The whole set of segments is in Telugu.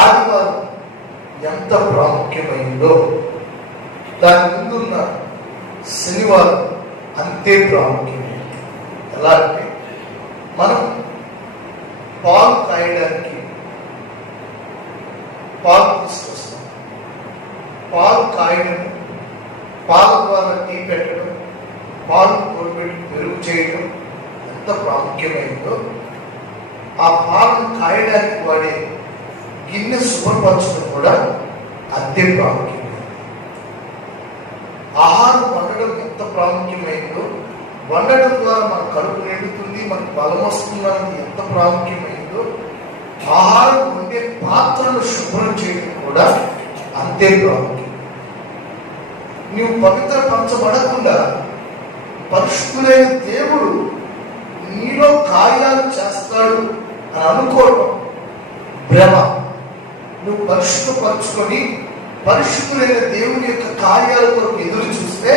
ఆదివారం ఎంత ప్రాముఖ్యమైందో దాని ముందున్న శనివారం అంతే ప్రాముఖ్యమైంది. ఎలా అంటే మనం పాలు కాయడానికి పాలు తీసుకొస్తాం. పాలు కాయడం, పాల ద్వారా టీ పెట్టడం, పాలు తోడుపెట్టి పెరుగు చేయడం ఎంత ప్రాముఖ్యమైందో ఆ పాలను కాయడానికి వాడే గిన్నె శుభ్రపరచడం కూడా అంతే ప్రాముఖ్యమైంది. ఆహారం వండడం ఎంత ప్రాముఖ్యమైందో, వండడం ద్వారా మన కడుపు నిండుతుంది, మనకు బలం వస్తుందన్నది ఎంత ప్రాముఖ్యమైందో, ఆహారం వండే పాత్రను శుభ్రం చేయడం కూడా అంతే ప్రాముఖ్యం. నీవు పవిత్రపరచబడకుండా పరిశుద్ధులైన దేవుడు నీలో కార్యాలు చేస్తాడు అని అనుకోవడం భ్రమ. నువ్వు పరిశుద్ధపరచుకొని పరిశుద్ధులైన దేవుని యొక్క కార్యాల కొరకు ఎదురు చూస్తే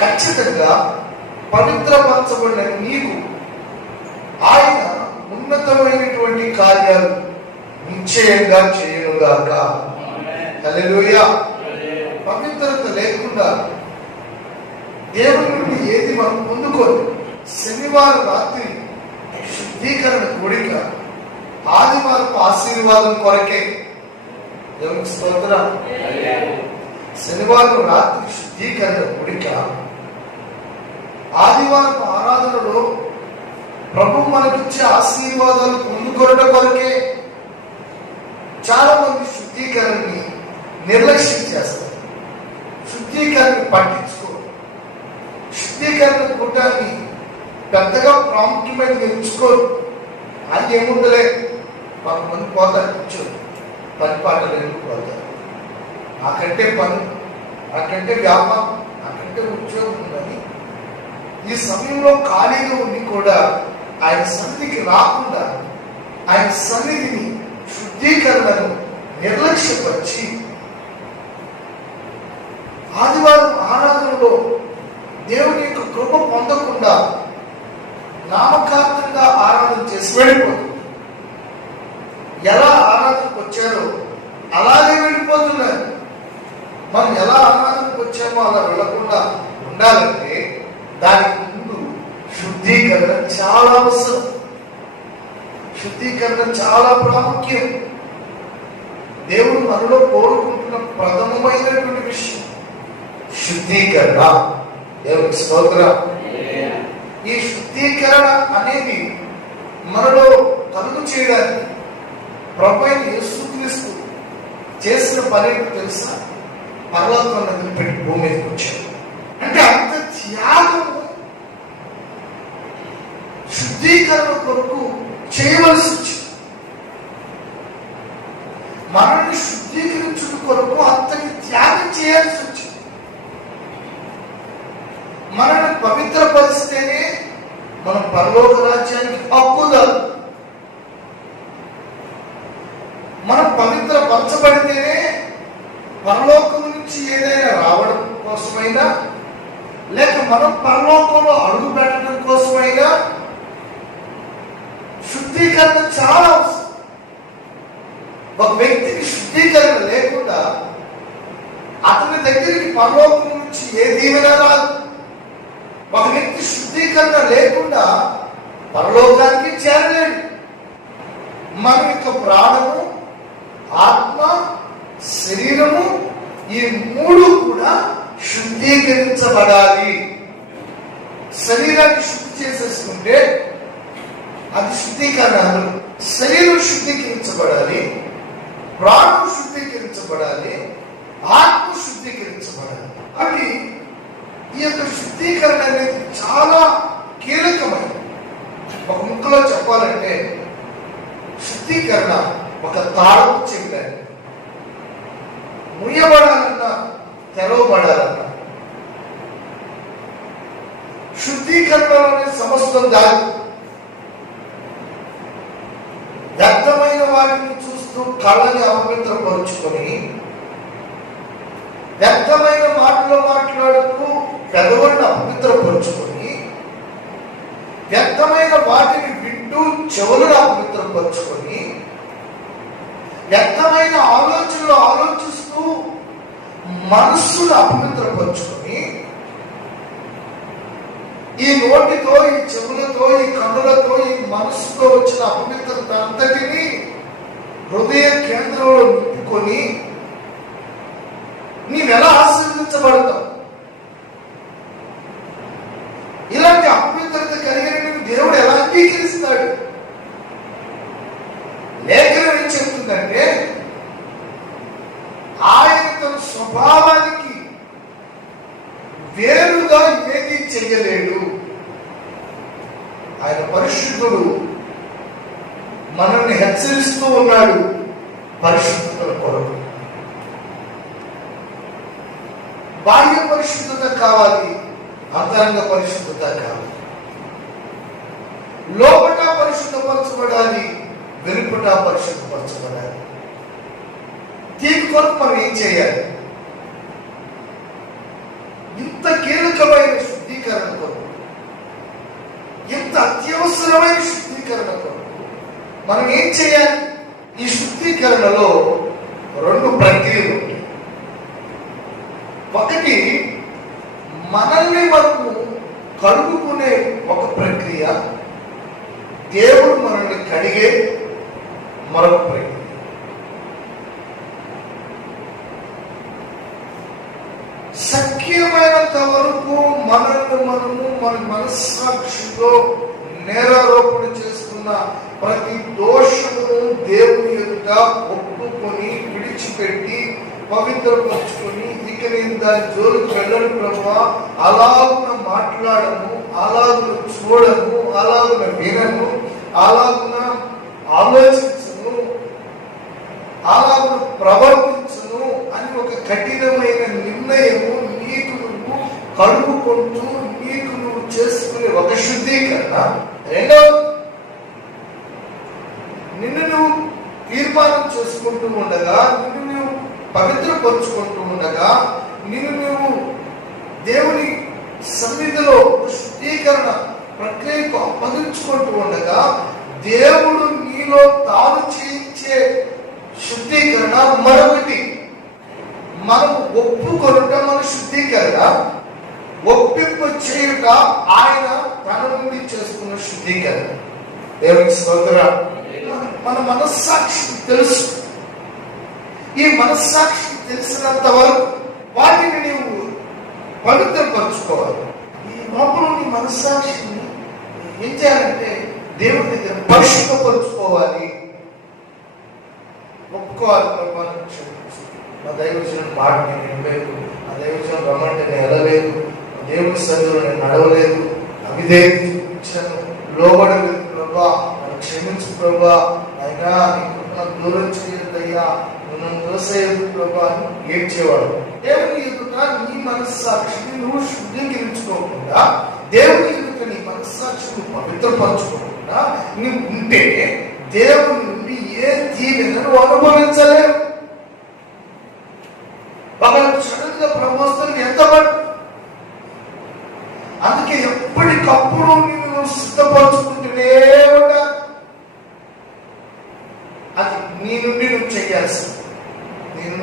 ఖచ్చితంగా పవిత్రపరచబడిన నీకు ఆయన ఉన్నతమైనటువంటి కార్యాలు నిశ్చయంగా చేయనుగాక. హల్లెలూయా. పవిత్రత లేకుండా దేవుని నుండి ఏది మనం పొందుకోదు. శనివారం రాత్రి శుద్ధీకరణ కూడిక ఆదివారం ఆశీర్వాదం కొరకే. దేవునికి స్తోత్రం. శనివారం రాత్రి శుద్ధీకరణ కూడిక ఆదివారం ఆరాధనలో ప్రభు మనకిచ్చే ఆశీర్వాదాలు పొందుకోవడం కొరకే. చాలా మంది శుద్ధీకరణని నిర్లక్ష్యం చేస్తారు, శుద్ధీకరణ పట్టించుకోరు, శుద్ధీకరణ కూటాన్ని పెద్దగా ప్రాముఖ్యమైన ఎంచుకోరు. అది ఏముండలే, కొంతమంది పోతారు, కూర్చోరు, పని పాటలు వెళ్ళిపోతారు. నాకంటే పని, నాకంటే వ్యాపారం, నాకంటే ఉద్యోగం ఉందని ఈ సమయంలో ఖాళీగా ఉండి కూడా ఆయన సన్నిధికి రాకుండా ఆయన సన్నిధిని శుద్ధీకరణను నిర్లక్ష్యపరిచి ఆదివారం ఆరాధనలో దేవుని యొక్క కృప పొందకుండా నామకార్థంగా ఆరాధన చేసి వెళ్ళిపోతుంది. ఎలా ఆరాధనకు వచ్చారో అలాగే వెళ్ళిపోతున్నారు. మనం ఎలా ఆరాధనకు వచ్చామో అలా వెళ్ళకుండా ఉండాలంటే దానికి ముందు శుద్ధీకరణ చాలా అవసరం. శుద్ధీకరణ చాలా ప్రాముఖ్యం. దేవుడు మనలో కోరుకుంటున్న ప్రథమమైనటువంటి విషయం శుద్ధీకరణ. దేవునికి స్తోత్రం. ఈ శుద్ధీకరణ అనేది మనలో కలుగు చేయడానికి ప్రభువైన యేసుక్రీస్తు చేసిన పని తెలుసా? పర్వతం నదిని పెట్టి భూమి మీదకి వచ్చాడు. అంటే అంత త్యాగము శుద్ధీకరణ కొరకు చేయవలసి వచ్చింది. మనల్ని శుద్ధీకరించుట కొరకు అంతటి త్యాగం చేయాల్సి వచ్చింది. మనల్ని పవిత్రపరిస్తేనే మనం పరలోక రాజ్యానికి హక్కుదారు. మనం పవిత్రపరచబడితేనే పరలోకం నుంచి ఏదైనా రావడం కోసమైనా లేక మనం పరలోకంలో అడుగు పెట్టడం కోసమైనా శుద్ధీకరణ చాలా అవసరం. ఒక వ్యక్తికి శుద్ధీకరణ లేకుండా అతని దగ్గరికి పరలోకం నుంచి ఏ దీవెన రాదు. ఒక వ్యక్తి శుద్ధీకరణ లేకుండా పరలోకానికి చేరలేడు. మన యొక్క ప్రాణము, ఆత్మ, శరీరము ఈ మూడు కూడా శుద్ధీకరించబడాలి. శరీరాన్ని శుద్ధి చేసేసుకుంటే అది శుద్ధీకరణ. శరీరం శుద్ధీకరించబడాలి, ప్రాణం శుద్ధీకరించబడాలి, ఆత్మ శుద్ధీకరించబడాలి. అది ఈ యొక్క శుద్ధీకరణ అనేది చాలా కీలకమైనది. ఒక ముక్కలో చెప్పాలంటే శుద్ధీకరణ ఒక తాళపు చెవి. ముయ్యబడాలన్నా తెరవబడాలన్నా శుద్ధీకరణలోనే సమస్తం దాగి. వ్యర్థమైన వాటిని చూస్తూ కళ్ళని అపవిత్రపరుచుకొని వ్యర్థమైన మాటలు మాట్లాడుతూ పెదవులను అపవిత్రపరుచుకొని వ్యర్థమైన వాటిని వింటూ చెవులను అపవిత్రపరుచుకొని వ్యక్తమైన ఆలోచనలు ఆలోచిస్తూ మనస్సును అపవిత్రపరుచుకొని ఈ నోటితో, ఈ చెవులతో, ఈ కన్నులతో, ఈ మనస్సుతో వచ్చిన అపవిత్రత అంతటిని హృదయ కేంద్రంలో నింపుకొని నీవెలా ఆశీర్వదించబడతావు? ఇలాంటి అపవిత్రత కలిగిన దేవుడు ఎలా అంగీకరిస్తాడు? లేఖనం ఏం చెప్తుందంటే ఆయన తన స్వభావానికి వేరుగా ఏది చెయ్యలేడు. ఆయన పరిశుద్ధుడు, మనల్ని హెచ్చరిస్తూ ఉన్నాడు పరిశుద్ధతల కొరకు. బాహ్య పరిశుద్ధత కావాలి, అంతరంగ పరిశుద్ధత కావాలి. లోపట పరిశుద్ధపరచబడాలి, వెలుపట పరిశుద్ధపరచబడాలి. దీని కొరకు మనం ఏం చేయాలి? ఇంత కీలకమైన శుద్ధీకరణ కొరకు, ఇంత అత్యవసరమైన శుద్ధీకరణ కొరకు మనం ఏం చేయాలి? ఈ శుద్ధీకరణలో 2 ప్రక్రియలు ఉంటాయి. ఒకటి మనల్ని మనము కడుగుకునే ఒక ప్రక్రియ, దేవుడు మనల్ని కడిగే మరొక ప్రక్రియ. సఖ్యమైనంత వరకు మనల్ని మనము మన మనస్సాక్షిలో నేరారోపణ చేసుకున్న ప్రతి దోషమును దేవుని ఎదుట ఒప్పుకొని విడిచిపెట్టి పవిత్రపరుచుకొని, ఇక నేను దాని జోలికి వెళ్ళను ప్రభువా, అలాగున మాట్లాడను, అలాగున చూడను, అలాగున వినను, అలాగున ఆలోచించను, అలాగున ప్రవర్తించను అని ఒక కఠినమైన నిర్ణయము నీకు నువ్వు కడుపుకుంటూ నీకు నువ్వు చేసుకునే ఒక శుద్ధీకరణ. రెండవది, నిన్ను నువ్వు తీర్మానం చేసుకుంటూ ఉండగా, నిన్ను నువ్వు పవిత్రపరుచుకుంటూ ఉండగా, నిన్ను నువ్వు దేవుని సన్నిధిలో శుద్ధీకరణ ప్రక్రియకు అప్పగించుకుంటూ ఉండగా, దేవుడు నీలో తాను చేయించే శుద్ధీకరణ మరొకటి. మనం ఒప్పుకొనుట మన శుద్ధీకరణ, ఒప్పింప చేయుట ఆయన తన నుండి చేసుకున్న శుద్ధీకరణ. దేవునికి స్తోత్రం. మన మనస్సాక్షి తెలుసు. ఈ మనస్సాక్షి తెలిసినంత వరకు వాటిని నీవు పవిత్రపరచుకోవాలి. ఈ లోపల నీ మనస్సాక్షిని ఏం చేయాలంటే దేవుడి దగ్గర పరిశుద్ధపరచుకోవాలి, ఒప్పుకోవాలి. మా దైవజనుడు మాట నేను వినలేదు, ఆ దైవజనుడు రమ్మంటే నేను వెళ్ళలేదు, దేవుడి సన్నిధిలో నేను నడవలేదు, అవిధేయించాను, లోబడలేదు ప్రభా, నన్ను క్షమించు ప్రభా, అయినా నీకు దూరం చేయొద్దయ్యా, నువ్వు నన్ను దోసేయదు ప్రభా అని ఏడ్చేవాడు. దేవుని ఎదుట నీ మనస్సాక్షిని నువ్వు శుద్ధీకరించుకోకుండా, దేవుని ఎదుట నీ మనస్సాక్షిని పవిత్రపరచుకోకుండా నువ్వు ఉంటే దేవుని నుండి ఏ దీవెనను అనుభవించలేవు. ఒకరికి సడన్గా ప్రభుత్వం ఎంత పడు. అందుకే ఎప్పటికప్పుడు నువ్వు సిద్ధపరచుకుంటూనే ఉండాలి. అది నీ నుండి నువ్వు చేయాల్సింది, నిన్ను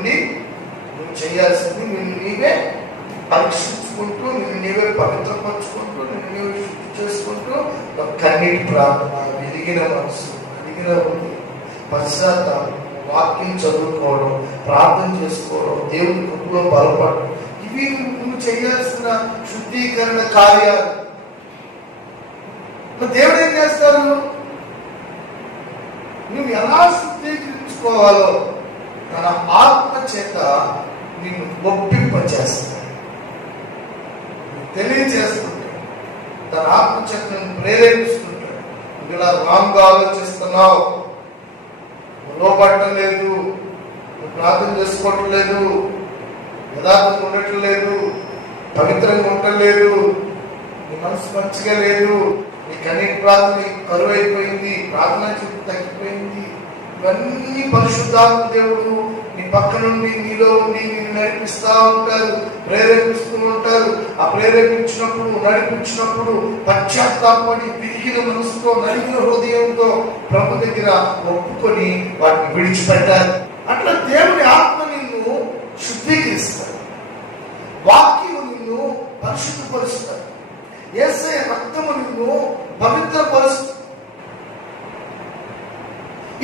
నీవే పరీక్షించుకుంటూ, నిన్ను నీవే పవిత్రపరచుకుంటూ, నిన్ను నీవే శుద్ధి చేసుకుంటూ, కన్నీటి ప్రార్థన, వెలిగిన మనసు, వెలిగిన పశ్చాత్తాపం, వాక్యం చదువుకోవడం, ప్రార్థన చేసుకోవడం, దేవుని కృపలో బలపడడం, ఇవి నువ్వు చేయాల్సిన శుద్ధీకరణ కార్యాలు. దేవుడు ఏం చేస్తారు? నువ్వు ఎలా శుద్ధీకరించుకోవాలో తన ఆత్మ చేత నిన్ను ఒప్పింపచేస్తాడు, తెలియజేస్తుంటాడు. తన ఆత్మ చేత నిన్ను ప్రేరేపిస్తుంటాడు. నువ్వు ఇలా రాంగ్ ఆలోచిస్తున్నావు, లోపడటం లేదు, నువ్వు ప్రార్థన చేసుకోవటం లేదు, యథార్థంగా ఉండటం లేదు, పవిత్రంగా ఉండటం లేదు, నీ మనసు మంచిగా లేదు, నీ కన్నీటి ప్రార్థన కరువు అయిపోయింది, ప్రార్థన చూపు తగ్గిపోయింది, ఇవన్నీ పరిశుద్ధాత్మ దేవుడు నీ పక్క నుండి నీలో ఉండి నిన్ను నడిపిస్తూ ఉంటారు, ప్రేరేపిస్తూ ఉంటారు. ఆ ప్రేరేపించినప్పుడు నడిపించినప్పుడు పశ్చాత్తాపడి విరిగిన మనసుతో నలిగిన హృదయంతో ప్రభు దగ్గర ఒప్పుకొని వాటిని విడిచిపెట్టాలి. అట్లా దేవుని ఆత్మ నిన్ను శుద్ధీకరిస్తాడు, వాక్యము నిన్ను పరిశుద్ధపరుస్తాడు, యేసయ్య రక్తము నిన్ను పవిత్రపరుస్తుంది.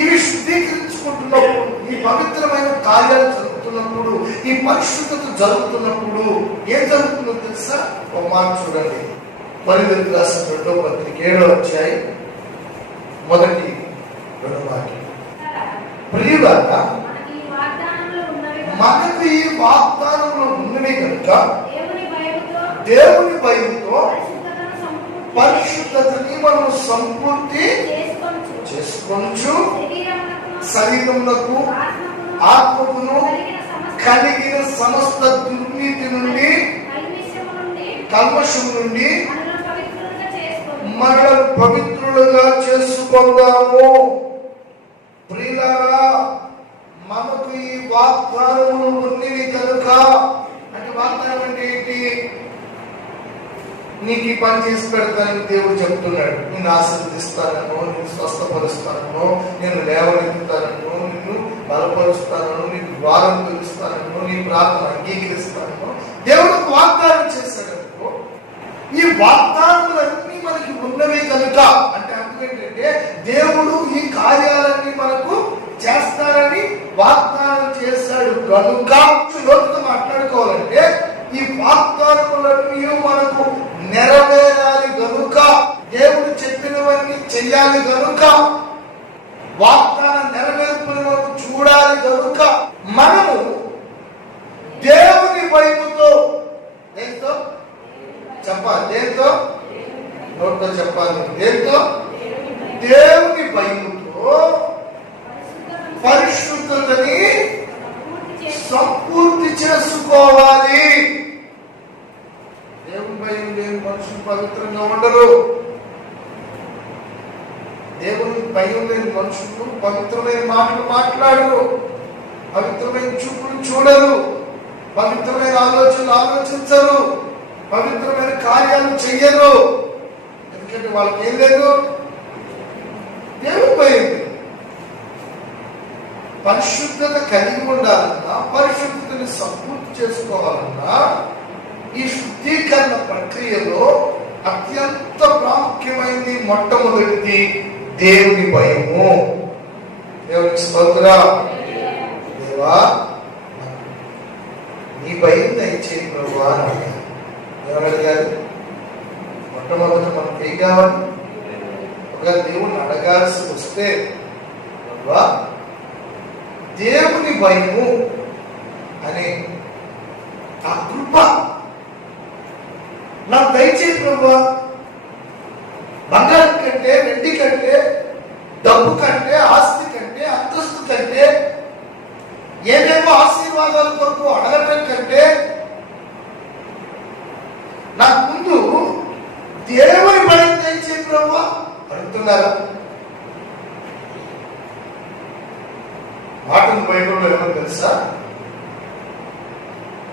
ఇవి శుద్ధీకరించుకుంటున్నప్పుడు, ఈ పవిత్రమైన కార్యాలు జరుగుతున్నప్పుడు, ఈ పరిశుద్ధత జరుగుతున్నప్పుడు ఏం జరుగుతుందో తెలుసా? ఒక మాట చూడండి. కొరింథీయులకు రాసిన 2వ పత్రిక 7వ అధ్యాయం 1-2 వాక్యం. ప్రియులారా, మనకు ఈ వాగ్దానంలో ఉన్నవి కనుక దేవుని భయముతో పరిశుద్ధతని మనం సంపూర్తి చేసుకొనుచు శరీరమునకు ఆత్మకును కలిగిన సమస్త దుర్నీతి నుండి కల్మషము నుండి మనలను పవిత్రులుగా చేసుకుందాము. ప్రియులారా, మనకు ఈ వాగ్దానములు ఉన్నవి కనుక, అంటే వాగ్దానం అంటే ఏంటి? నీకు ఈ పని చేసి పెడతానని దేవుడు చెప్తున్నాడు. నేను ఆశీర్వదిస్తానను, నేను స్వస్థపరుస్తానను, నేను లేవనెత్తుతానను, నిన్ను బలపరుస్తానను, నీకు ద్వారం తెలుస్తానను, నీ ప్రార్థన అంగీకరిస్తానను దేవుడు వాగ్దానం చేశాడు. ఈ వాగ్దానములన్నీ మనకి ఉన్నవి కనుక, అంటే అర్థం ఏంటంటే దేవుడు ఈ కార్యాలన్నీ మనకు చేస్తారని వాగ్దానం చేశాడు కనుక. లోతుగా మాట్లాడుకోవాలంటే ఈ వాగ్దానములన్నీ మనకు నెరవేరాలి గనుక, దేవుడు చెప్పినవన్నీ చెయ్యాలి గనుక, వాగ్దాన నెరవేర్పుని మనకు చూడాలి గనుక మనము దేవుని వైపుతో, దేంతో చెప్పాలి, దేంతో నోటితో చెప్పాలి, దేంతో దేవుని వైపుతో పరిశుద్ధతని సంపూర్తి చేసుకోవాలి. దేవుని భయం లేని మనుషులు పవిత్రంగా ఉండరు. దేవుని భయం లేని మనుషులు పవిత్రమైన మాటలు మాట్లాడరు, పవిత్రమైన చూపులు చూడరు, పవిత్రమైన ఆలోచనలు ఆలోచించరు, పవిత్రమైన కార్యాలు చెయ్యరు. ఎందుకంటే వాళ్ళకి ఏం లేదు? దేవుని భయం. పరిశుద్ధత కలిగి ఉండాలన్నా, పరిశుద్ధతని సంపూర్తి చేసుకోవాలన్నా ఈ శుద్ధీకరణ ప్రక్రియలో అత్యంత ప్రాముఖ్యమైనది మొట్టమొదటిది దేవుని భయము. దేవునికి స్తోత్రం. దేవా, నీ భయం దయచేయి ప్రభువా. ఎవరు అడిగారు? మొట్టమొదట మనకి ఏం కావాలి? ఒకవేళ దేవుణ్ణి అడగాల్సి వస్తే, ప్రభువా దేవుని భయము అనే ఆ కృప నాకు దయచేయి ప్రభువా. బంగారం కంటే, వెండి కంటే, డబ్బు కంటే, ఆస్తి కంటే, అంతస్తు కంటే, ఏమేమో ఆశీర్వాదాల కొరకు అడగటం కంటే నాకు ముందు దేవుని భయం దయచేయి ప్రభువా అడుగుతున్నారా? మాటను బైబిల్లో ఏమని తెలుసా?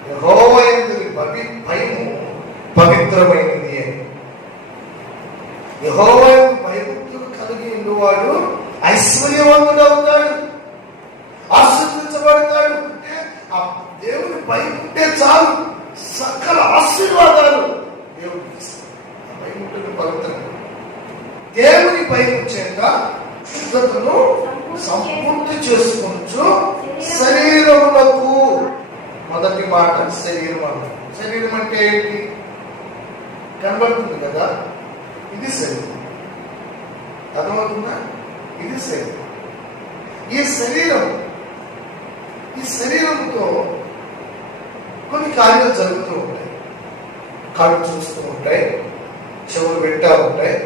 యెహోవా యందు భయము పవిత్రమైనది అని. యెహోవా యందు భయభక్తులు కలిగి ఉన్నవాడు ఐశ్వర్యవంతుడు అవుతాడు, ఆశీర్వదించబడతాడు. అంటే ఆ దేవుని భయం ఉంటే చాలు, సకల ఆశీర్వాదాలు దేవుడికి ఇస్తాడు. ఆ భయం ఉంటుంది పవిత్రంగా. దేవుని భయం చేత శుద్ధతను సంపూర్తి చేసుకొనుచు శరీరములకు. మొదటి మాట శరీరం. శరీరం అంటే ఏంటి? కనబడుతుంది కదా, ఇది శరీరం. అర్థమవుతుందా? ఇది శరీరం. ఈ శరీరంతో కొన్ని కార్యాలు జరుగుతూ ఉంటాయి. కళ్ళు చూస్తూ ఉంటాయి, చెవులు వింటూ ఉంటాయి,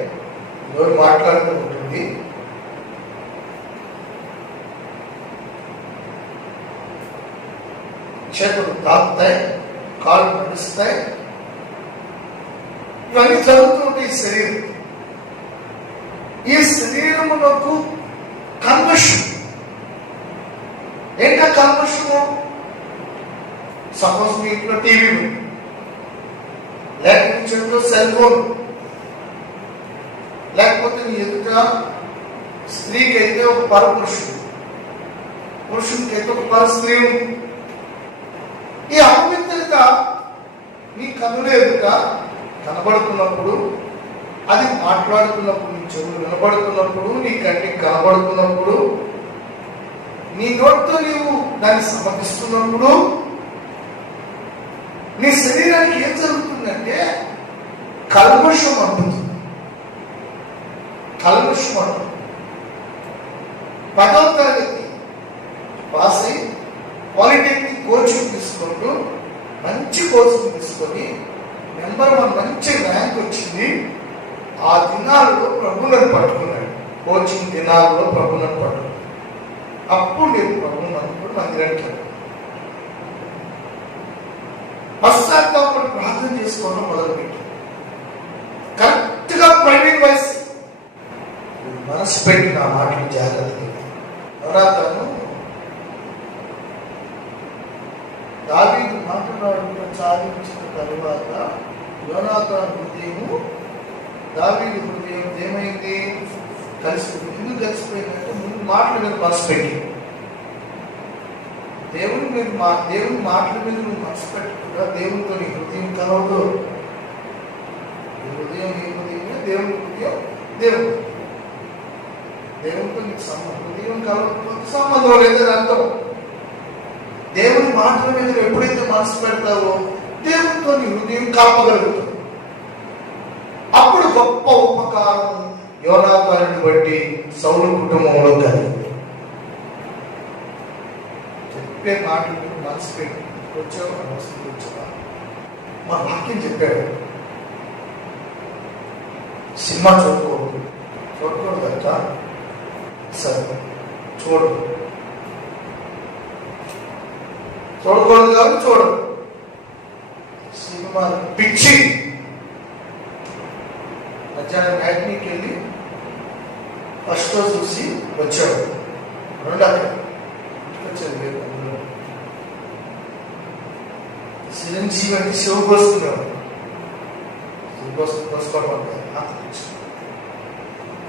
నోరు మాట్లాడుతూ ఉంటుంది, చేతులు తాకుతాయి, కాళ్ళు నడుస్తాయి. ఇవన్నీ జరుగుతూ ఉంటాయి. ఈ శరీరమునకు కల్మషం కల్మషము? సపోజ్ మీ ఇంట్లో టీవీ ఉంది, లేకపోతే మీ చేతిలో సెల్ ఫోన్, లేకపోతే నీ ఎదుట స్త్రీకి అయితే ఒక పరపురుషుడు, పురుషుడికి అయితే ఒక పర స్త్రీ ఉంది. ఈ అపవిత్రత నీ కన్నుల ఎదుట కనబడుతున్నప్పుడు, అది మాట్లాడుతున్నప్పుడు, నీ చెవులు వినబడుతున్నప్పుడు, నీ కంటికి కనబడుతున్నప్పుడు, నీ నోటితో నీవు దాన్ని సమర్పిస్తున్నప్పుడు నీ శరీరానికి ఏం జరుగుతుందంటే కల్మషం అంటుంది. కల్మషం అంటుంది. 10వ తరగతి పాస్ అయి పాలిటెక్నిక్ కోచింగ్ తీసుకుంటూ మంచి కోచింగ్ తీసుకొని నెంబర్ 1 మంచి ర్యాంక్ వచ్చింది. ఆ దినాల్లో ప్రభువులను పట్టుకున్నాడు. కోచింగ్ దినాల్లో ప్రభువులను పట్టుకున్నాడు. అప్పుడు నేను ప్రభువుని అనుకుని మందిరానికి వెళ్ళాను. పశ్చాత్తాపడి ప్రార్థన చేసుకోవడం మొదలుపెట్టాను. కరెక్ట్గా ప్రైవేట్ వయసు మనసు పెట్టి నా మాటలు జాగ్రత్తగా ఎవరాతను దావీదు మాట్లాడుతూ సాధించిన తరువాత యోనాతాను హృదయము దావీదు హృదయం ఏమైంది? కలిసిపోయింది. ఎందుకు కలిసిపోయిందంటే ముందు మాటల మీద మనసు పెట్టి, దేవుని మాటల మీద నువ్వు మనసు పెట్టకుండా దేవునితో నీ హృదయం కలవదు. నీ హృదయం నీ హృదయమే, దేవుని హృదయం దేవుడు. దేవునితో నీకు హృదయం కలవకపోతే సంబంధం లేదని అర్థం. దేవుని మాటల మీద ఎప్పుడైతే మనసు పెడతావో దేవునితో నీ హృదయం కలపగలుగుతుంది. అప్పుడు గొప్ప ఉపకారం యోనాతానుని బట్టి సౌలు కుటుంబంలో కలిగింది. చెప్పే మాటలు మనసు పెట్టి వచ్చావు వచ్చావా? మా వాక్యం చెప్పాడు, సినిమా చూడకూడదు కదా, సరే చూడకూడదు కాబట్టి చూడదు. సినిమా పిచ్చి మధ్యాహ్నం మ్యాట్నీకి వెళ్ళి ఫస్ట్ రోజు చూసి వచ్చాడు. రెండో వచ్చేది చిరంజీవి అంటే శివ పోసుకున్నాడు.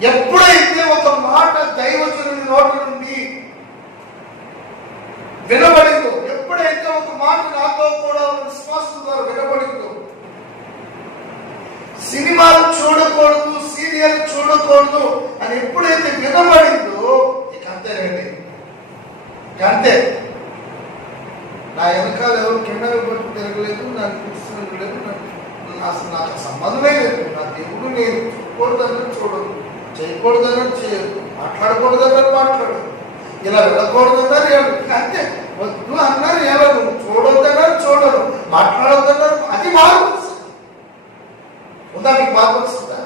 ఎప్పుడైతే ఒక మాట దైవజనుడి నోటి నుండి వినబడిందో, ఎప్పుడైతే ఒక మాట నాతో కూడా విశ్వాసం ద్వారా వినబడిందో, సినిమాలు చూడకూడదు, సీరియల్ చూడకూడదు అని ఎప్పుడైతే వినబడిందో ఇక అంతేనండి, ఇక అంతే. నా వెనకాల ఎవరు కెమెరా పట్టు తిరగలేదు, నాకు కూర్చునలేదు, అసలు నాకు సంబంధమే లేదు. నా దేవుడు నేను చూడకూడదన్నది చూడదు, చేయకూడదన్నది చేయదు, మాట్లాడకూడదన్నది మాట్లాడదు, ఇలా వెళ్ళకూడదన్నది అంతే. వద్దు అన్నారు ఎవరు, చూడొద్దన్నారు చూడరు, మాట్లాడొద్దన్నారు. అది మార్పు ఉందా? మీకు మార్పు వస్తుందా?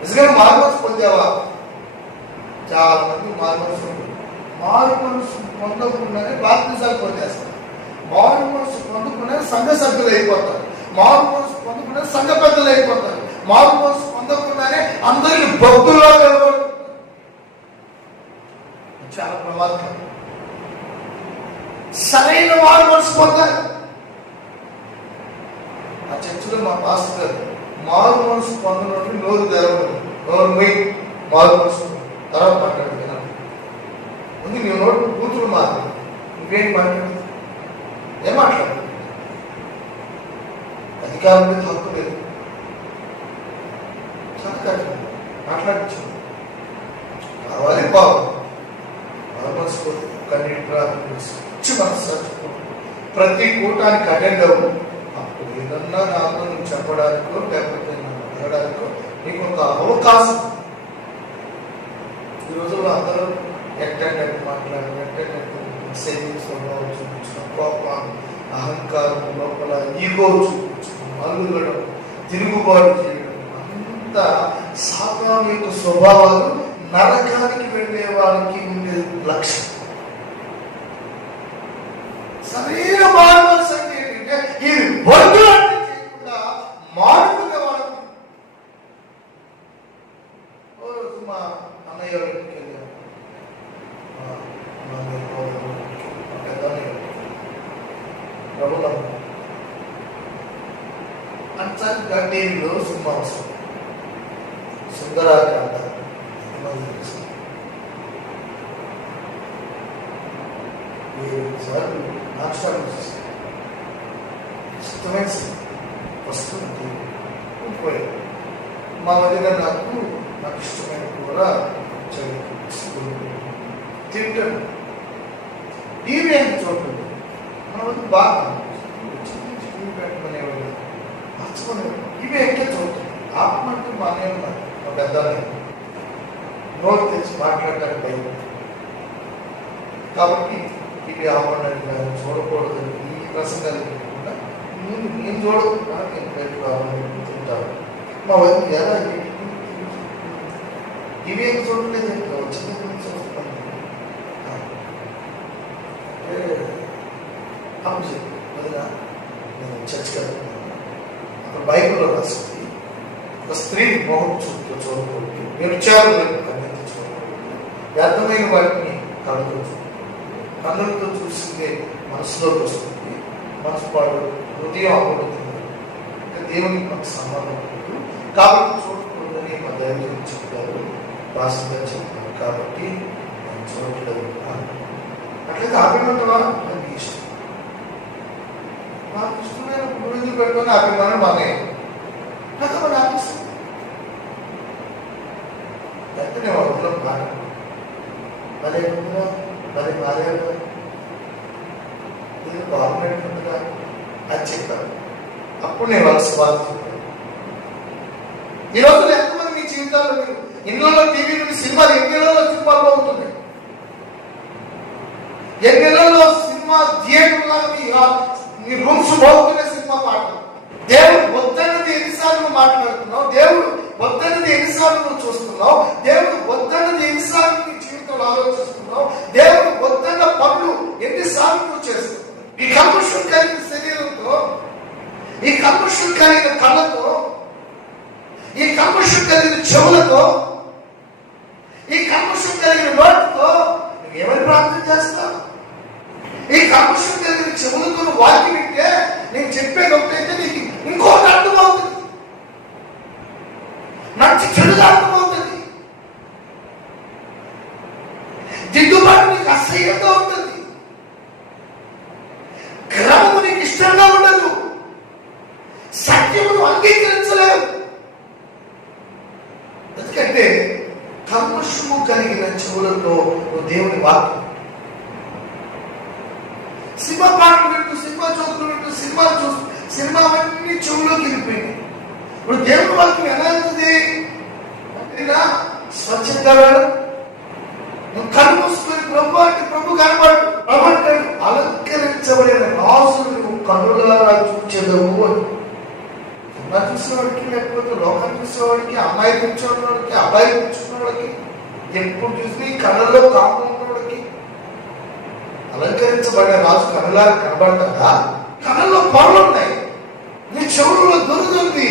నిజంగా మార్పు పొందావా? చాలా మంది మారు మనసు పొందకుండానే బాప్తిజాలు పొందేస్తారు. మారు మనసు పొందకుండానే సంఘ సభ్యులు అయిపోతారు. మారు మనసు పొందకుండానే సంఘ పెద్దలు అయిపోతారు. మారు మనసు పొందకుండానే అందరికీ భక్తుల్లో కలవరు. చాలా ప్రమాదం. సరైన మారు మనసు పొందాలి. ఆ చర్చిలో మా పాస్టర్ మారు మనసు పొందడం నోరు తెరవడం, నోరు పోయి మారు మనసు తర్వాత మాట్లాడదు. ముందు నీ నోటు కూతురు మాట్లాడు, నువ్వేం మాట్లాడదు, ఏం మాట్లాడదు. అధికారం మీద హక్కు లేదు, మాట్లాడించు కావాలి బాగు మారు మనసు కన్నీటి ప్రార్థన మనసు ప్రతి కూటానికి అటెండ్ అవ్వు. అప్పుడు ఏదన్నా నాతో నువ్వు చెప్పడానికో లేకపోతే నన్ను అడగడానికో నీకు ఒక అవకాశం. ఈ రోజుల్లో అందరూ వెంటనే మాట్లాడి వెంటనే సేవింగ్స్ స్వభావం చూపించడం, కోపం, అహంకారం, లోపల ఈగో చూపించడం, అల్లుగడం, తిరుగుబాటు చేయడం, అంతా సాతాను యొక్క స్వభావాలు నరకానికి వెళ్ళే వాళ్ళకి ఉండే లక్ష్యం. సరైన మార్గం అంటే ఏంటంటే ఈ వర్గం చేయకుండా మార్పుగా వాళ్ళకు. మా అన్నయ్య ఇంటికి వెళ్ళాము, టీవీలో సినిమా వస్తుంది, సుందరాకాండ. సార్లు నాటకాలు ఇష్టమైన సినిమా వస్తుంది. మా వదిన నాకు ఇష్టమైన కూర తింటాను. టీవీ అని చూడండి, మన వద్ద బాగా టీవీ పెట్టమనేవాళ్ళు మర్చిపోనేవాళ్ళు. టీవీ ఎక్కడ చూస్తుంది ఆపమంటూ బాగానే ఉన్నారు. మా పెద్దలే నోరు తెచ్చి మాట్లాడటానికి భయం. కాబట్టి టీవీ ఆపడానికి కానీ చూడకూడదని ఈ ప్రసంగాలు లేకుండా నేను చూడకుండా నేను బయటకు రావాలని తింటాను. మా వదిన ఎలా టీవీ ఏం చూడలేదు, వచ్చింది చూస్తున్నాను. అప్పుడు చెప్పి వదిన నేను చర్చ్ కలుగుతున్నాను. అప్పుడు బైబిల్లో రాసింది, ఒక స్త్రీ మొహం చూపుతో చూడకూడదు, వ్యభిచారం కన్నెత్తి చూడకూడదు, వ్యర్థమైన వాటిని కన్నులతో చూసిందే మనసులోకి వస్తుంది, మనసు పాడు హృదయం అవ్వబడుతుంది. ఇంకా దేవునికి మనకు సంబంధం లేదు కాబట్టి చూడకూడదని మా దైవం చెప్తారు, భాషగా చెప్తారు. కాబట్టి నేను చూడట్లేదు. అట్లయితే ఆపిమంటవా నాకు ఇష్టం, నాకు ఇష్టమైన గురించి పెట్టుకొని ఆపిమని బాగా నాకు మరి ఆపిస్తుంది. అయితే నేను వదిలో మాట మరే ఉందా, మరి మారేదా, ఇది గవర్నమెంట్ ఉంటుందా అని చెప్పాను. అప్పుడు నేను వాళ్ళ స్వార్థ చెప్పాను. ఈ రోజులు ఎంతమంది మీ జీవితాల్లో మీరు ఇళ్ళలో టీవీ నుండి సినిమాలు ఎన్నిళ్ళలో సినిమాలు బాగుంటున్నాయి, ఎన్నిళ్ళలో సినిమా థియేటర్లో మీ రూమ్స్ బాగుతున్న సినిమా పాటలు. దేవుడు వద్దన్నది ఎన్నిసార్లు మాట్లాడుతున్నావు, దేవుడు వద్దన్నది ఎన్నిసార్లు నువ్వు చూస్తున్నావు, దేవుడు వద్దన్నది ఎన్నిసార్లు నీ జీవితంలో ఆలోచిస్తున్నావు, దేవుడు వద్దన్న పనులు ఎన్నిసార్లు నువ్వు చేస్తున్నావు. ఈ కల్మషం కలిగిన శరీరంతో, ఈ కల్మషం కలిగిన కళ్ళతో, ఈ కల్మషం కలిగిన చెవులతో, ఈ కల్మషం కలిగిన నోటితో నువ్వేమని ప్రార్థన చేస్తావు? ఈ కల్మషం కలిగిన చెవులతో నువ్వు వాక్యం వింటే నేను చెప్పేది ఒకటైతే నీకు ఇంకొక అర్థమవుతుంది, మంచి చెడుగా అర్థమవుతుంది, దిద్దుబాటు నీకు అసహ్యంగా ఉంటుంది, క్రమము నీకు ఇష్టంగా ఉండదు, సత్యమును అంగీకరించలేవు. ఎందుకంటే కల్మషము కలిగిన చెవులతో నువ్వు దేవుని వాక్యం, సినిమా పాటలు వింటూ, సినిమా జోకులు వింటూ, సినిమాలు చూస్తూ, సినిమా అన్నీ చెవులోకి వెళ్ళిపోయింది. ఇప్పుడు దేవుని వాక్యం ఎలా అవుతుంది? స్వచ్ఛంగా నువ్వు కళ్ళు మూసుకొని ప్రభు అంటే ప్రభు కనబడు, ప్రభు అంటే అలంకరించబడిన రాజులు నువ్వు కనులారా చూచెదవు అని. సినిమా చూసేవాడికి, లేకపోతే లోకం చూసేవాడికి, అమ్మాయి కూర్చోవాడికి, అబ్బాయి కూర్చున్నవాడికి, ఎప్పుడు చూసి కళ్ళలో కాపు ఉన్నవాడికి అలంకరించబడిన రాజు కనులారా కనబడతాడా? కళ్ళలో పొరలు ఉన్నాయి, నీ చెవులలో దొరుకుతుంది,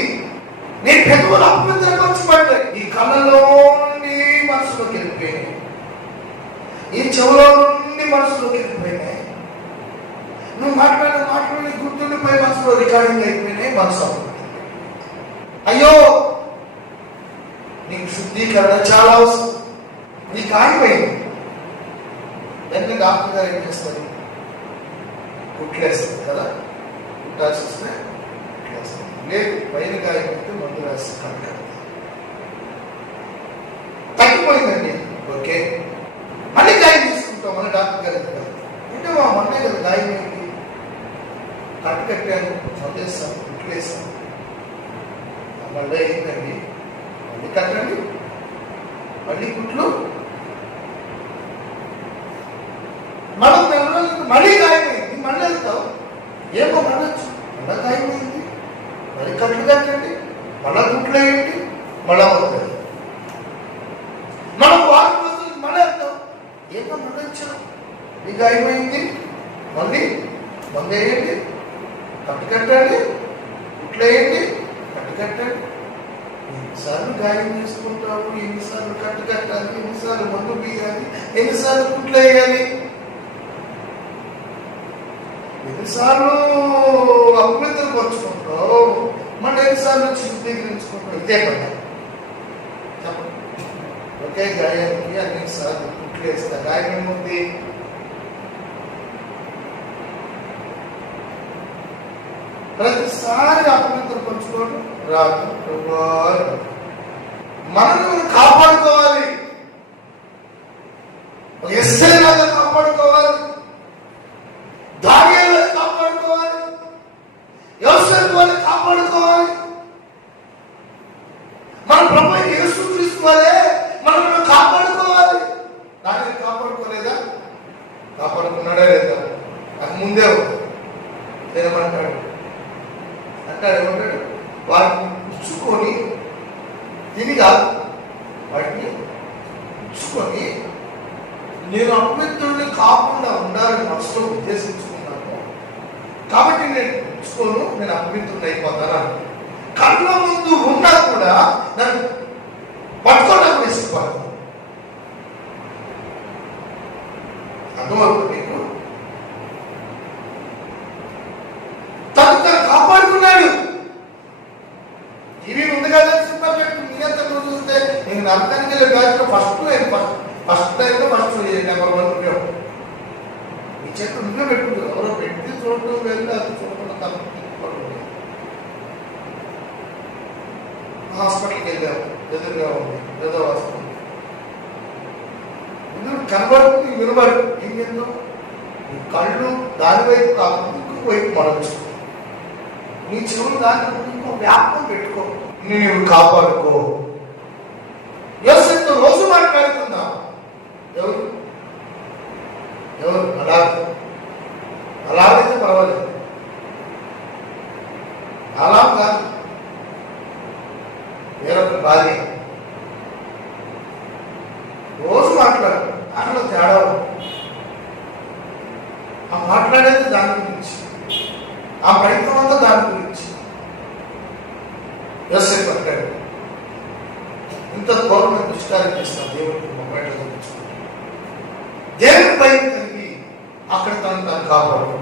నీ పెదవులు అపవిత్రపరచబడ్డాయి. ఈ కళ్ళలో నుండి మనసులోకి వెళ్ళిపోయినాయి, ఈ చెవులో నుండి మనసులోకి వెళ్ళిపోయినాయి. నువ్వు మాట్లాడి గుర్తుండిపోయి మనసులో రికార్డింగ్ అయిపోయినాయి. మనసు అయ్యో నీకు శుద్ధీకరణ చాలా అవసరం. నీకు ఆగిపోయింది. వెంటనే డాక్టర్ గారు ఏం చేస్తారు? కుట్లేస్తారు కదా, కుట్టాల్సి వస్తే కుట్లేస్తారు. లేదు పైన గాయమైతే మందు రాసి కట్టాలి. తగ్గిపోయిందండి, ఓకే మళ్ళీ గాయం తీసుకుంటాం. మళ్ళీ డాక్టర్ గారు అంటే మా మొన్నే కదా గాయం ఏంటి, కట్టు కట్టాను, మందేస్తాను, కుట్లేస్తాను, మళ్ళీ అయిందండి, మళ్ళీ కట్టండి, మళ్ళీ కుట్లు, మనం నెల రోజులకు మళ్ళీ గాయమైంది, మళ్ళీ వెళ్తావు, ఏమో మళ్ళొచ్చు, మళ్ళీ గాయమైంది, మళ్ళీ కట్లు కట్టండి, మళ్ళా కుట్లు వేయండి, మళ్ళా అవుతుంది. మనం వారం రోజులకు మళ్ళీ వెళ్తాం, ఏమో మళ్ళీ వచ్చాం, మళ్ళీ గాయమైంది, మళ్ళీ మందు వేయండి, కట్టు కట్టండి, కుట్లు వేయండి, కట్టు కట్టండి. ఎన్నిసార్లు గాయం చేసుకుంటావు, ఎన్నిసార్లు కట్టు కట్టాలి, ఎన్నిసార్లు మందు పీయాలి, ఎన్నిసార్లు కుట్లు వేయాలి, ఎన్నిసార్లు అపవిత్రపరుచుకుంటావు, మళ్ళీ ఎన్నిసార్లు ఎన్నిసార్లు చిత్రీకరించుకుంటాం? ఇదే పని చెప్పండి. ఒకే గాయానికి అన్నిసార్లు కుట్లు వేస్తా. గాయం ఏముంది? ప్రతిసారి అపవిత్ర పంచుకోవడం రాదు. మనల్ని కాపాడుకోవాలి, ఎస్ఐలాగా కాపాడుకోవాలి, దానియాలను కాపాడుకోవాలి, యోసేపుని కాపాడుకోవాలి. మన ప్రభు యేసుక్రీస్తు వారే మనల్ని కాపాడుకోవాలి. దాన్ని కాపాడుకోలేదా? కాపాడుకున్నాడా లేదా? అది ముందే ఏమంటాడు అంటాడు, ఏమంటాడు? వాటిని పుచ్చుకొని తిని కాదు, వాటిని పుచ్చుకొని నేను అపవిత్రుడిని కాకుండా ఉండాలని మనసులో ఉద్దేశించుకున్నాను, కాబట్టి నేను పుచ్చుకోను, నేను అపవిత్రుడిని అయిపోతాను. కళ్ళ ముందు ఉన్నా కూడా నన్ను పట్టుకోవడానికి ఇష్టపడదు. అర్థమవుతుంది నీకు? తను కాపాడుకున్నాడు. టీవీ ఉంది కదా, సినిమా పెట్టు, మీ అంతా చూస్తే నేను నరకానికి వెళ్ళే బ్యాచ్లో ఫస్ట్ టైంలో ఫస్ట్ నెంబర్ 1 ఉంటాం. ఈ చెట్టు నువ్వే పెట్టుకుంటు, ఎవరో పెట్టి చూడటం వెళ్ళి అది చూడకుండా తప్ప. హాస్పిటల్కి వెళ్ళాము, ఎదురుగా ఉంది ఏదో హాస్పిటల్, ఎదురు కనబడుతుంది, వినబడు. ఏం చేద్దాం? నీ కళ్ళు దాని వైపు కాకుండా ఇంకొక వైపు మరొచ్చు, నీ చెవులు దాని ఇంకో వ్యాపకం పెట్టుకో, నీవు కాపాడుకో. యోసేపుతో రోజు మాట్లాడుతుందా? ఎవరు అలాగైతే పర్వాలేదు, అలా కాదు. వేరొక భార్య రోజు మాట్లాడు, అక్కడ తేడా. ఆ మాట్లాడేది దాని గురించి, ఆ ప్రయత్నం అంతా దాని గురించి. యోసేపు అంటాడు, ఇంత ఘోరమైన దుష్కార్యం చేస్తాను దేవుడికి మొబైల్ చూపించుకుంటాను. దేవుడి భయం కలిగి అక్కడ తను కాపాడు.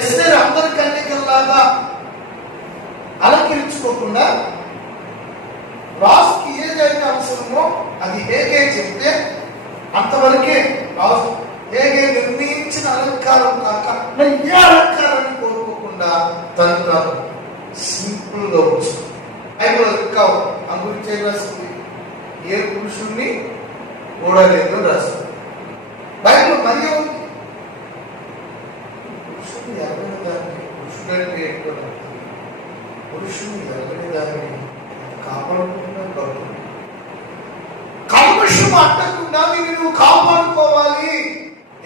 ఎస్తేరు అందరి కన్యకల్లాగా అలంకరించుకోకుండా రాజుకి ఏదైతే అవసరమో అది హేగే చెప్తే అంతవరకే రాజు హేగే నిర్ణయించిన అలంకారం కాక ఏ అలంకారాన్ని కోరుకోకుండా తను సింపుల్ గా వచ్చు. బైబిల్ కావు ఆ గురించి ఏం రాసింది? ఏ పురుషుణ్ణి కూడలేదు రాసింది బైబిల్. మరి ఉంది పురుషుని ఎరగని దాన్ని, పురుషుడంటే ఎక్కువ పురుషుని ఎరగని దాన్ని కాపాడుకుంటున్నాను. భక్తుడు కల్మషం అట్టకుండా నువ్వు కాపాడుకోవాలి.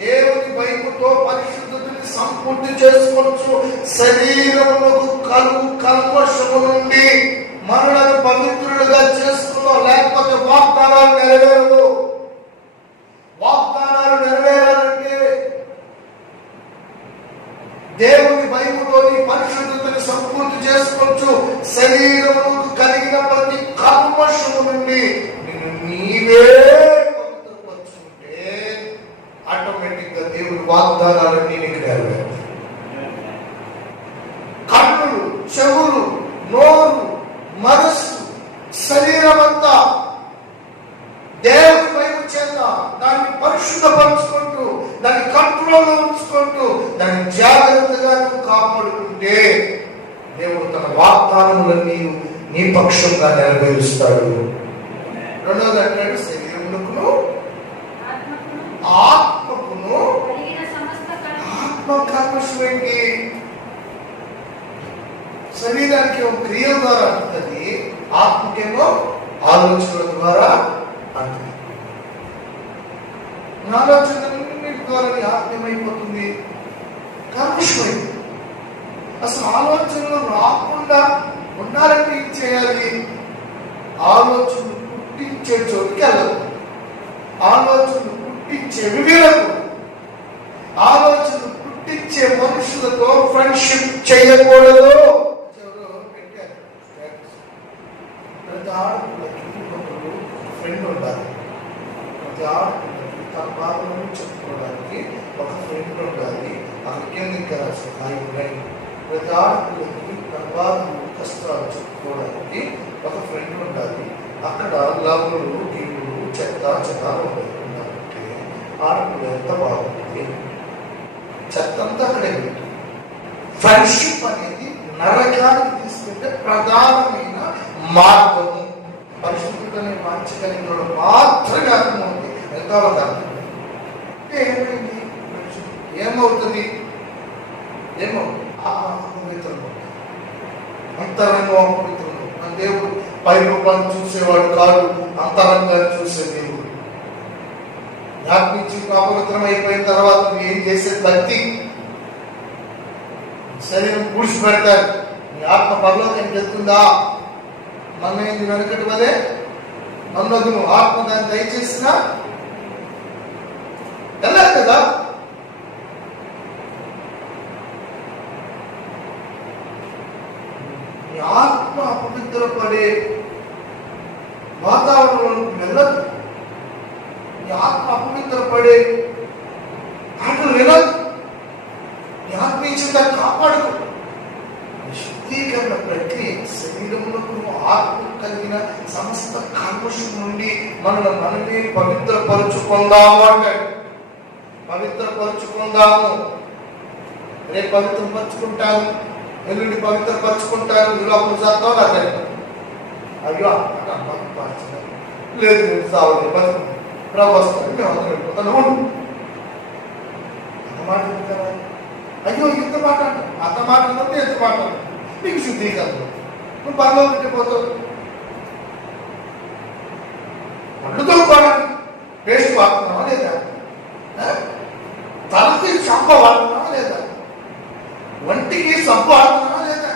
దేవుని భయముతో పరిశుద్ధతని సంపూర్తి చేసుకోవచ్చు. శరీరములకు కలుగు కల్మషము నుండి మనలను పవిత్రులుగా చేసుకున్నావు. లేకపోతే వాగ్దానాలు నెరవేరదు. వాగ్దానాలు నెరవేరాలంటే దేవుని భయముతో పరిశుద్ధతని సంపూర్తి చేసుకోవచ్చు. శరీరములకు కలిగిన ప్రతి కల్మషము నుండి నిన్ను నీవే పవిత్రపరుచుకుంటే ఆటోమేటిక్ గా దేవుని వాగ్దానాలన్నీ నీకు నెరవేరు. కన్నులు, చెవులు, నోరు, మనస్సు, శరీరం అంతా దేవుని భయం చేత దాన్ని పరిశుద్ధపరుచుకుంటూ, దాన్ని కంట్రోల్లో ఉంచుకుంటూ, దాన్ని జాగ్రత్తగా కాపాడుకుంటే దేవుడు తన వాగ్దానములన్నీ నీ పక్షంగా నెరవేరుస్తాడు. రెండవది అంటాడు, శరీరమునకును ఆత్మకును. ఆత్మ కల్మషం ఏంటి? శరీరానికి ఒక క్రియ ద్వారా అంటుంది, ఆత్మకేమో ఆలోచనల ద్వారా అంటుంది. ఆలోచనలన్నిటి ద్వారా ఆత్మీయమైపోతుంది, కల్మషమైంది. అసలు ఆలోచనలు రాకుండా ఉండాలంటే ఏం చేయాలి? ఆలోచనలు పుట్టించే చోటుకి వెళ్ళదు. ఆలోచనలు పుట్టించే వివేలకు, ఆలోచనలు పుట్టించే మనుషులతో ఫ్రెండ్షిప్ చేయకూడదు. ప్రతి ఆడపిల్లకి ఒకరు ఫ్రెండ్ ఉండాలి. ప్రతి ఆడపిల్లకి తన బాధలను చెప్పుకోవడానికి ఒక ఫ్రెండ్ ఉండాలి. అందుకే ఇంకా సహాయం ఉన్నాయి. ప్రతి ఆడపిల్లకి తన బాధలు కష్టాలు చెప్పుకోవడానికి ఒక ఫ్రెండ్ ఉండాలి. అక్కడ లవ్వులు గీవులు చెత్త చెత్తాలు ఉండాలంటే ఆడపిల్ల ఎంత బాగుంటుంది. చెత్త అంతా అక్కడే పెట్టి ఫ్రెండ్షిప్ అనేది నరకానికి తీసుకుంటే ప్రధానమైన మార్గము. పరిశుద్ధులని మార్చగలిగిన మాత్రమే అర్థమవుతుంది. ఎంత అర్థం అంటే ఏమైంది, ఏమవుతుంది, అపవిత్రులు అంతరంగం అపవిత్రులు. మన దేవుడు పై రూపాన్ని చూసేవాడు కాదు, అంతరంగాన్ని చూసే దేవుడు. జ్ఞాపించి అపవిత్రం అయిపోయిన తర్వాత నువ్వు ఏం చేసే భక్తి శరీరం పూడ్చిపెడతారు. నీ ఆత్మ పరలోకానికి వెళ్తుందా? మన ఏంది వెనకటి వదే అన్నది నువ్వు ఆత్మ దాన్ని దయచేసినా వెళ్ళాలి కదా. నీ ఆత్మ అపవిత్రపడే వాతావరణంలో వెళ్ళదు. నీ ఆత్మ అపవిత్రపడే ఆటలు వెళ్ళదు. నీ ఆత్మీయత కాపాడదు. శుద్ధీకరణ ప్రక్రియ శరీరంలో ఆత్మ కలిగిన సమస్త కల్మషం నుండి మనమే పవిత్రపరుచుకుందాము అంటాడు. పవిత్రపరుచుకుందాము. రేపు పవిత్రపరుచుకుంటాను, ఎల్లుండి పవిత్రపరుచుకుంటాను. ఇలా పురుషాత్వం అర్థం. అయ్యో లేదు మీరు సాగు బతుకు ప్రభాస్తాను మేము అందరం వెళ్ళిపోతాను. అంత మాట చెప్తారా? అయ్యో ఇంత మాట అంటారు, అంత మాట అంటే ఎంత మాట నీకు శుద్ధీకరణ. నువ్వు పనిలో పెట్టిపోతావు. పండుతో కూడా పేస్ట్ వాడుతున్నావా లేదా? తలకి షంప వాడుతున్నావా లేదా? వంటికి సబ్బు వాడుతున్నావా లేదా?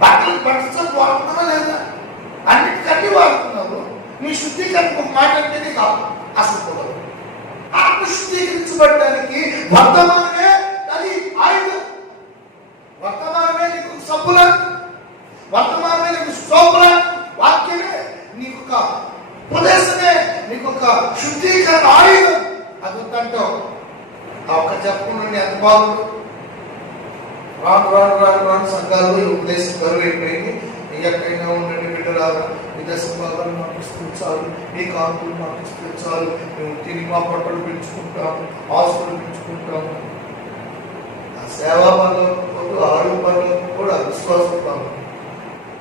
బట్టలు సబ్బు వాడుతున్నావా లేదా? అన్నిటికన్నీ వాడుతున్నావు. నీ శుద్ధీకరణకు ఒక మాట అంటే నీకు అసలు ఆత్మ శుద్ధీకరించబడటానికి వర్తమానమే అది ఆయుధం. వర్తమానమే నీకు సబ్బుల, వర్తమానమే నీకు శోభల, వాక్యమే నీకు ఒక ఉపదేశమే నీకు ఒక శుద్ధీకరణ ఆయుధం. అది వద్దంటావు. ఆ ఒక్క చెప్పకుండా ఎంత బాగుంది. రాను రాను రాను రాను సంఘాల్లో ఉపదేశం కరువు అయిపోయింది. ఎక్కడైనా ఉండండి బిడ్డలాగా, విదేశ భాగాలు మాకు ఇస్తే చాలు, మీ కాకులు మాకు ఇస్తే చాలు, మేము తిని మా పట్టలు పెంచుకుంటాము, ఆస్తులు పెంచుకుంటాము. ఆ సేవా పనులు ఆడు పనులు కూడా విశ్వాసం కాదు.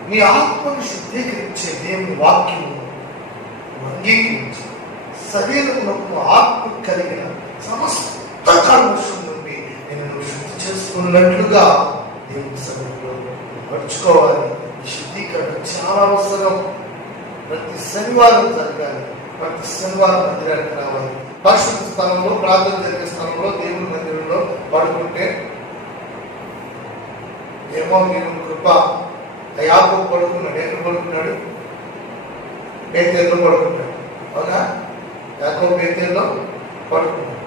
మీ ఆత్మను శుద్ధీకరించే దేవుని వాక్యము అంగీకరించి శరీరమునకు ఆత్మ కలిగిన సమస్త కల్మషం నుండి నేను శుద్ధి చేసుకున్నట్లుగా దేవుని సన్నిధిలో నడుచుకోవాలి. శుద్ధీకరణ చాలా అవసరం. ప్రతి శనివారం జరగాలి. ప్రతి శనివారం మందిరానికి రావాలి. పరిశుద్ధ స్థలంలో, ప్రార్థన జరిగే స్థలంలో, దేవుని మందిరంలో పడుకుంటే ఏమో నేను కృప. యాకోబు పడుకున్నాడు. ఎక్కడ పడుకున్నాడు? బేతేల్లో పడుకుంటాడు. అవునా? యాకోబు బేతేల్లో పడుకున్నాడు.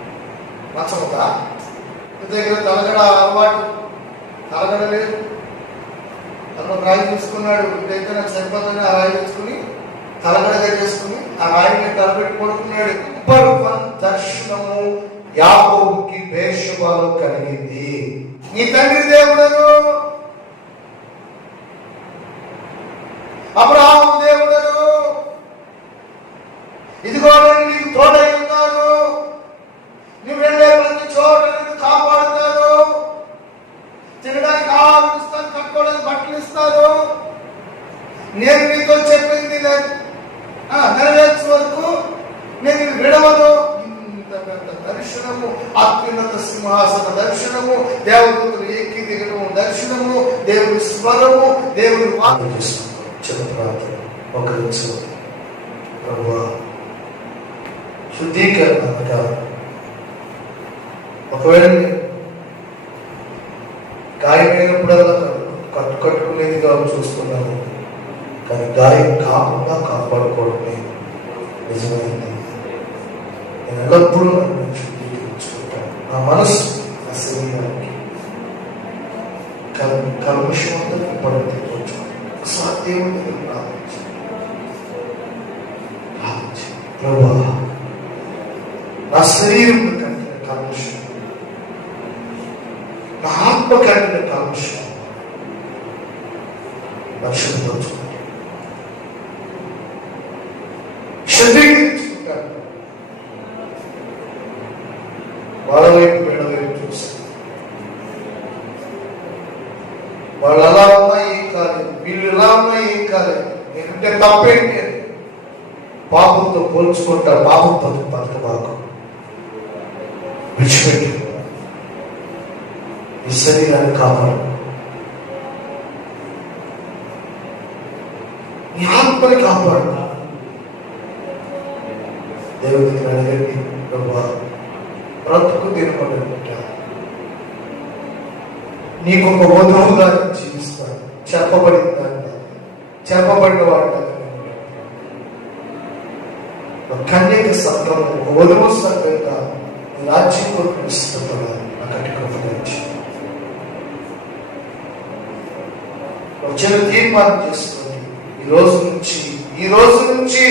మంచముందా? దగ్గర తలగడ అలవాటు, తలగడ లేదు. తను రాయి తీసుకున్నాడు. ఇదైతే నాకు సరిపోతుందని ఆ రాయి తీసుకుని తలగడగా చేసుకుని ఆ రాయిని తలపెట్టి పడుకున్నాడు. దర్శనము యాకోబుకి బేర్షెబాలో కలిగింది. నీ తండ్రి దేవుడను, అబ్రహాము దేవుడను, ఇదిగో నేను నీకు తోడై ఉన్నాను, నువ్వు వెళ్ళే ప్రతి చోట నిన్ను కాపాడుతాను, తినడానికి ఆహారం ఇస్తాను, కట్టుకోవడానికి బట్టలు ఇస్తాను, నేను నీతో చెప్పింది నెరవేర్చే వరకు నేను విడవను. ఇంత పెద్ద దర్శనము, అత్యున్నత సింహాసన దర్శనము, దేవదూతలు ఎక్కి దిగటము దర్శనము, దేవుని స్వరము, దేవుని వాక్యం. శుద్ధీకరణ ఒకవేళ గాయమైనప్పుడల్లా కట్టుకునేదిగా చూస్తున్నాను, కానీ గాయం కాకుండా కాపాడుకోవడమే నిజమైంది. నేను ఎల్లప్పుడూ నన్ను శుద్ధీకరించుకుంటాను. నా మనసు, నా శరీరానికి కల్మషం అంతా పడుతుంది. ఒకసారి దేవుని దగ్గర ప్రార్థించి ప్రభువా, నా శరీరం కలిగిన కల్మషం, నా ఆత్మ కలిగిన కల్మషం పరిశుద్ధపరుచుకుంటాడు, శుద్ధీకరించుకుంటాడు. వాళ్ళ వైపు వీళ్ళ వైపు చూస్తాడు. వాళ్ళు అలా ఉన్నా ఏం కాలేదు, వీళ్ళు ఎలా ఉన్నా ఏం కాలేదు, ఎందుకంటే తప్పేంటి అని పాపంతో పోల్చుకుంటారు. పాపంతో బతకబాకు, విడిచిపెట్టి ఈ శరీరాన్ని కాపాడు, నీ ఆత్మని కాపాడు. దేవుడికి అడగండి, ప్రభా బ్రతుకు తినకుండా నీకు ఒక వధువుగా జీవిస్తాను, చెప్పబడిన దాన్ని, చెప్పబడిన వాడిని కన్యక సంఘం ఒక వధువు సంఘంగా రాజ్యం కొరకు ఇష్టపడాలి. అక్కడి కృపరించి వచ్చిన తీర్మానం చేసుకొని ఈ రోజు నుంచి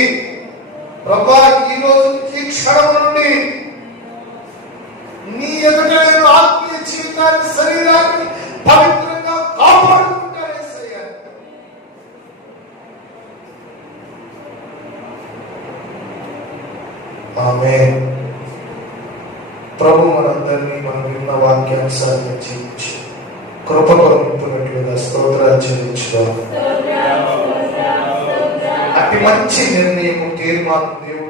ప్రభా, ఈ రోజు నుంచి క్షణం నుండి నీ ఎదుట నేను ఆత్మీయ జీవితాన్ని, శరీరాన్ని పవిత్రంగా కాపాడుకుంటాను యేసయ్యా. ఆమేన్. ప్రభు మనందరినీ మనం విన్న వాక్యానుసారంగా జీవించి కృప పొందుతున్నట్లుగా స్తోత్రాలు చెల్లించుకోవాలి. అతి మంచి నిర్ణయం, తీర్మానం దేవుడు